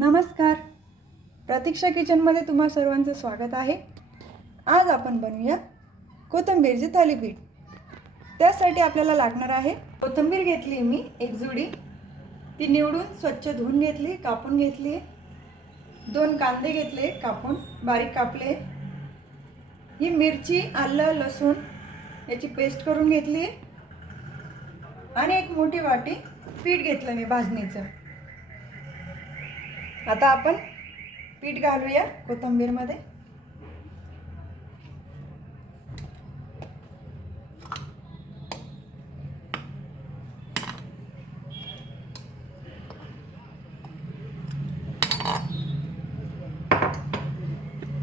नमस्कार. प्रतीक्षा किचनमध्ये तुम्हा सर्वांचं स्वागत आहे. आज आपण बनवूया कोथिंबीरची थालीपीठ. त्यासाठी आपल्याला लागणार आहे कोथिंबीर घेतली मी एक जुडी. ती निवडून स्वच्छ धुवून घेतली कापून घेतली. दोन कांदे घेतले कापून बारीक कापले. ही मिरची आलं लसूण याची पेस्ट करून घेतली. आणि एक मोठी वाटी पीठ घेतलं मी भाजणीचं. आता आपण पीठ घालूया कोथंबीरमध्ये.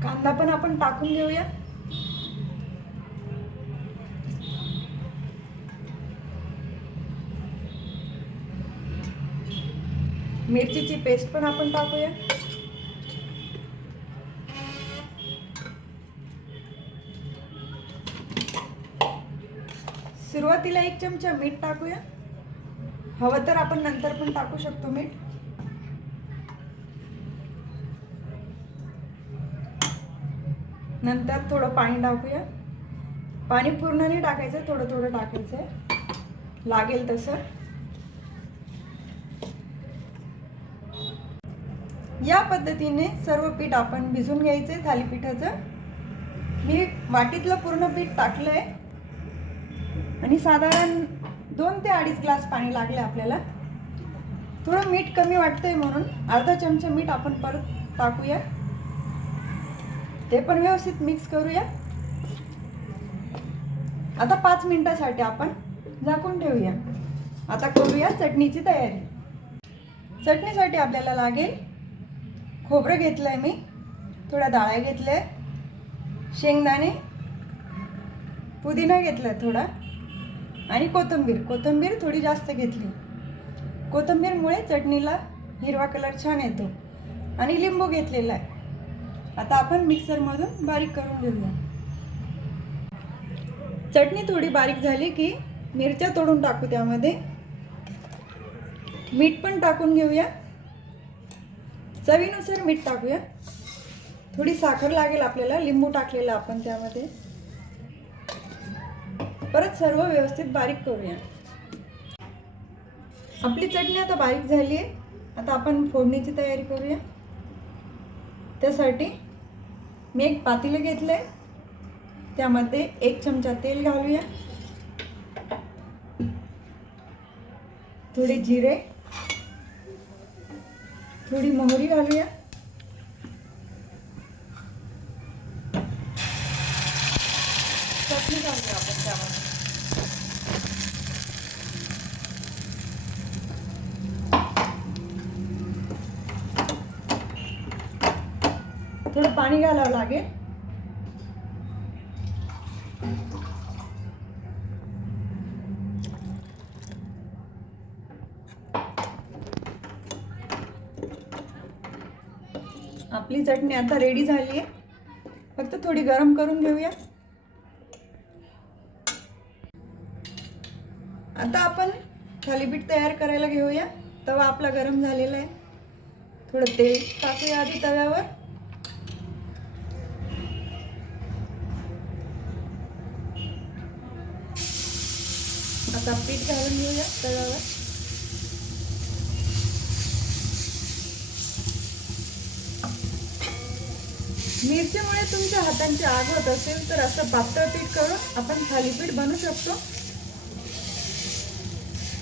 कांदा पण आपण टाकून घेऊया. मिरचीची पेस्ट पण आपण टाकूया. सुरुवातीला एक चमचा मीठ टाकूया. हवं तर आपण नंतर पण टाकू शकतो मीठ. नंतर थोडं पाणी टाकूया. पाणी पूर्ण नाही टाकायचं थोडं थोडं टाकायचं. आहे लागेल तसं. या पद्धतीने सर्व पीठ आपण भिजून घ्यायचे थालीपीठाचं. मी वाटीतलं पूर्ण पीठ टाकलं आहे आणि साधारण दोन ते अडीच ग्लास पाणी लागलं आपल्याला. थोडं मीठ कमी वाटतंय म्हणून अर्धा चमचा मीठ आपण परत टाकूया. ते पण व्यवस्थित मिक्स करूया. आता पाच मिनिटासाठी आपण झाकून ठेवूया. आता करूया चटणीची तयारी. चटणीसाठी आपल्याला लागेल खोबरं घेतलं आहे मी. थोड्या डाळ्या घेतल्या. शेंगदाणे. पुदिना घेतला थोडा. आणि कोथिंबीर. कोथिंबीर थोडी जास्त घेतली. कोथिंबीरमुळे चटणीला हिरवा कलर छान येतो. आणि लिंबू घेतलेला आहे. आता आपण मिक्सरमधून बारीक करून घेऊया. चटणी थोडी बारीक झाली की मिरच्या तोडून टाकू त्यामध्ये. मीठ पण टाकून घेऊया. चवीनुसार मीठ टाकूया. थोडी साखर लागेल आपल्याला लिंबू टाकलेला आपण त्यामध्ये. परत सर्व व्यवस्थित बारीक करूया. आपली चटणी आता बारीक झाली आहे आता आपण फोडणीची तयारी करूया. त्यासाठी मी एक पातेलं घेतलं आहे त्यामध्ये एक चमचा तेल घालूया. थोडे जिरे थोडी मोहरी घालूया चटणी घालूया आपण त्यामध्ये थोडं पाणी घालावं आपली चटणी आता रेडी झाली आहे. फक्त थोडी गरम करून घेऊया. आता आपण थालीपीठ तयार करायला घेऊया. तवा आपला गरम झालेला आहे. थोडं तेल टाकूया आधी तव्यावर. आता पीठ घालून घेऊया तव्यावर. मिरचीमुळे तुमच्या हातांची आग होत असेल तर असं पातळ पीठ करून आपण थालीपीठ बनवू शकतो.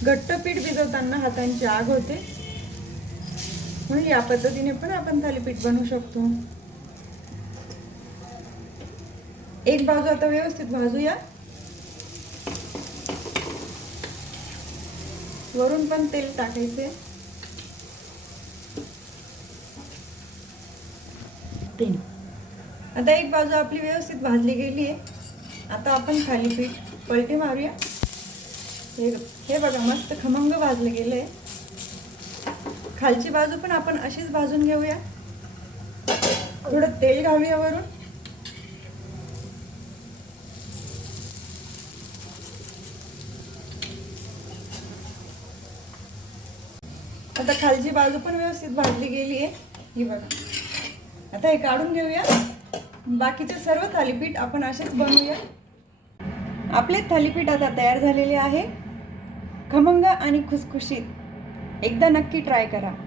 घट्ट पीठ भिजवताना हातांची आग होते. म्हणून या पद्धतीने पण आपण थालीपीठ बनवू शकतो. एक बाजू आता व्यवस्थित भाजूया. वरून पण तेल टाकायचे. तीन. आता एक बाजू आपली व्यवस्थित भाजली गेली आहे. आता आपण खाली पीठ पलटी मारूया. हे हे बघा मस्त खमंग भाजलं गेलं आहे खालची बाजू पण आपण अशीच भाजून घेऊया. थोडं तेल घालूया वरून. आता खालची बाजू पण व्यवस्थित भाजली गेली आहे. ही बघा. आता हे काढून घेऊया. बाकीचे सर्व थालीपीठ आपण असेच बनवूया. आपले थालीपीठ आता तयार झालेले आहे. खमंग आणि खुसखुशीत. एकदा नक्की ट्राय करा.